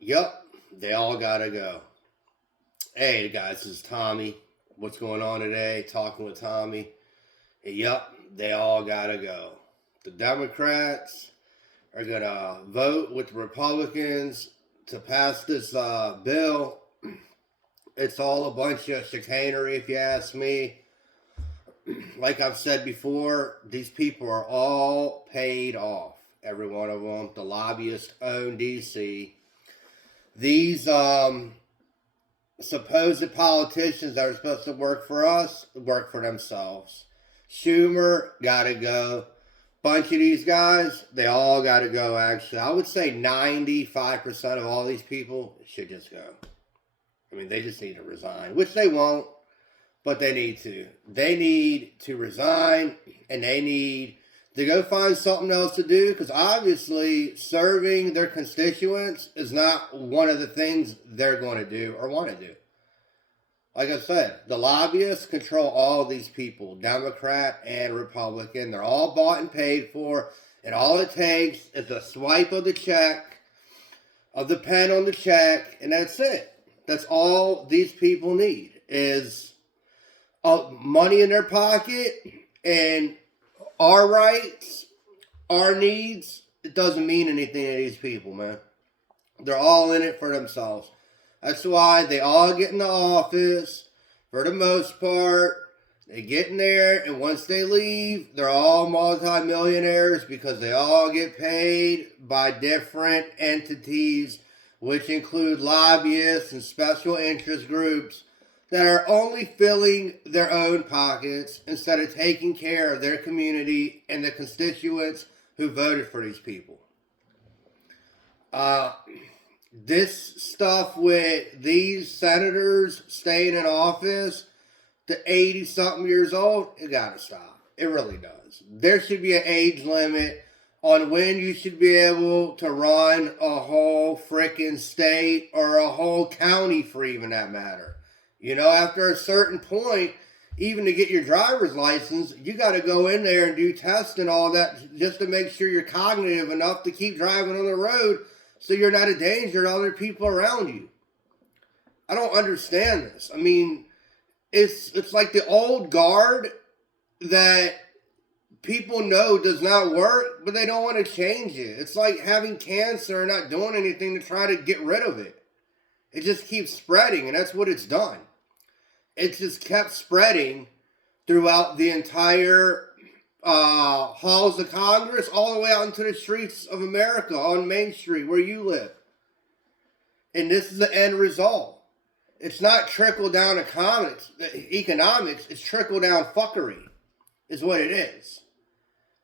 Yep, they all gotta go. Hey guys, this is Tommy. What's going on today? Talking with Tommy. Yep, they all gotta go. The Democrats are gonna vote with the Republicans to pass this bill. It's all a bunch of chicanery, if you ask me. Like I've said before, these people are all paid off. Every one of them. The lobbyists own DC. These supposed politicians that are supposed to work for us work for themselves. Schumer gotta go. Bunch of these guys, they all gotta go. Actually, I would say 95% of all these people should just go. I mean, they just need to resign, which they won't, but they need to. They need to resign, and they need to go find something else to do, because obviously serving their constituents is not one of the things they're going to do or want to do. Like I said, the lobbyists control all these people, Democrat and Republican. They're all bought and paid for, and all it takes is a swipe of the check, of the pen on the check, and that's it. That's all these people need is money in their pocket, and our rights, our needs. It doesn't mean anything to these people, man. They're all in it for themselves. That's why they all get in the office, for the most part. They get in there, and once they leave, they're all multimillionaires because they all get paid by different entities, which include lobbyists and special interest groups that are only filling their own pockets instead of taking care of their community and the constituents who voted for these people. This stuff with these senators staying in office to 80-something years old, it gotta stop. It really does. There should be an age limit on when you should be able to run a whole frickin' state or a whole county, for even that matter. You know, after a certain point, even to get your driver's license, you got to go in there and do tests and all that just to make sure you're cognitive enough to keep driving on the road so you're not a danger to other people around you. I don't understand this. I mean, it's like the old guard that people know does not work, but they don't want to change it. It's like having cancer and not doing anything to try to get rid of it. It just keeps spreading, and that's what it's done. It's just kept spreading throughout the entire halls of Congress, all the way out into the streets of America, on Main Street, where you live. And this is the end result. It's not trickle-down economics, it's trickle-down fuckery, is what it is.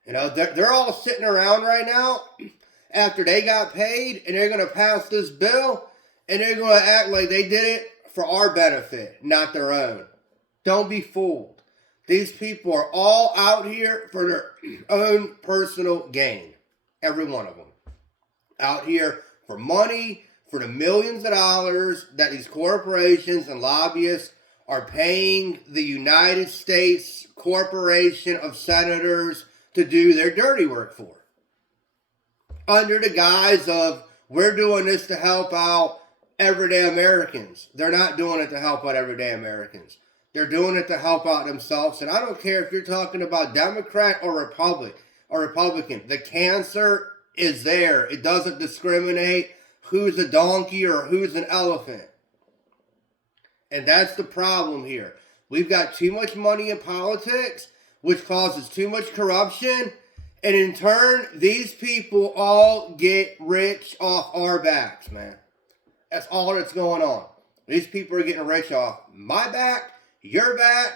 You know, they're all sitting around right now after they got paid, and they're going to pass this bill, and they're going to act like they did it for our benefit, not their own. Don't be fooled. These people are all out here for their own personal gain. Every one of them. Out here for money, for the millions of dollars that these corporations and lobbyists are paying the United States Corporation of Senators to do their dirty work for. Under the guise of, we're doing this to help out everyday Americans. They're not doing it to help out everyday Americans. They're doing it to help out themselves. And I don't care if you're talking about Democrat or Republican. The cancer is there. It doesn't discriminate who's a donkey or who's an elephant. And that's the problem here. We've got too much money in politics, which causes too much corruption. And in turn, these people all get rich off our backs, man. That's all that's going on. These people are getting rich off my back, your back,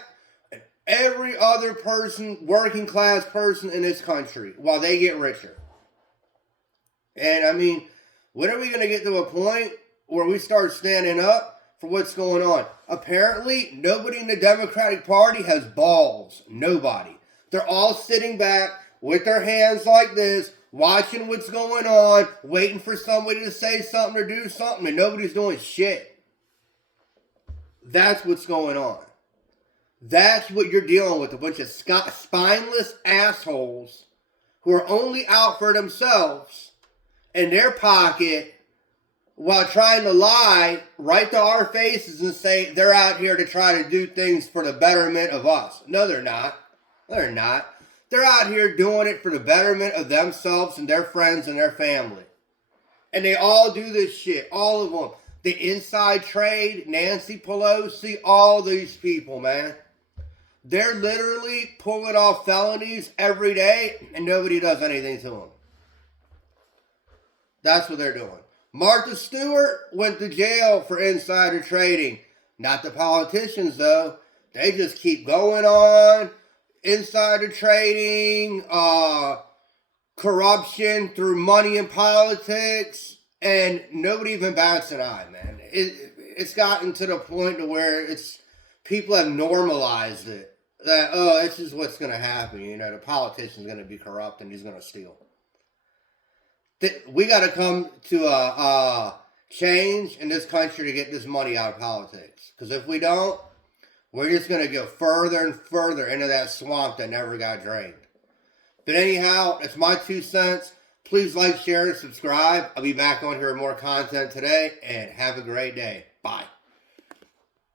and every other person, working class person in this country, while they get richer. And I mean, when are we going to get to a point where we start standing up for what's going on? Apparently, nobody in the Democratic Party has balls. Nobody. They're all sitting back with their hands like this, watching what's going on, waiting for somebody to say something or do something, and nobody's doing shit. That's what's going on. That's what you're dealing with, a bunch of spineless assholes who are only out for themselves and their pocket, while trying to lie right to our faces and say they're out here to try to do things for the betterment of us. No, they're not. They're not. They're out here doing it for the betterment of themselves and their friends and their family. And they all do this shit. All of them. The inside trade, Nancy Pelosi, all these people, man. They're literally pulling off felonies every day and nobody does anything to them. That's what they're doing. Martha Stewart went to jail for insider trading. Not the politicians, though. They just keep going on. Insider trading, corruption through money in politics, and nobody even bats an eye, man. It's gotten to the point to where people have normalized it. That, oh, this is what's going to happen. You know, the politician's going to be corrupt and he's going to steal. We got to come to a change in this country to get this money out of politics. Because if we don't, we're just going to go further and further into that swamp that never got drained. But anyhow, that's my 2 cents. Please like, share, and subscribe. I'll be back on here with more content today. And have a great day. Bye.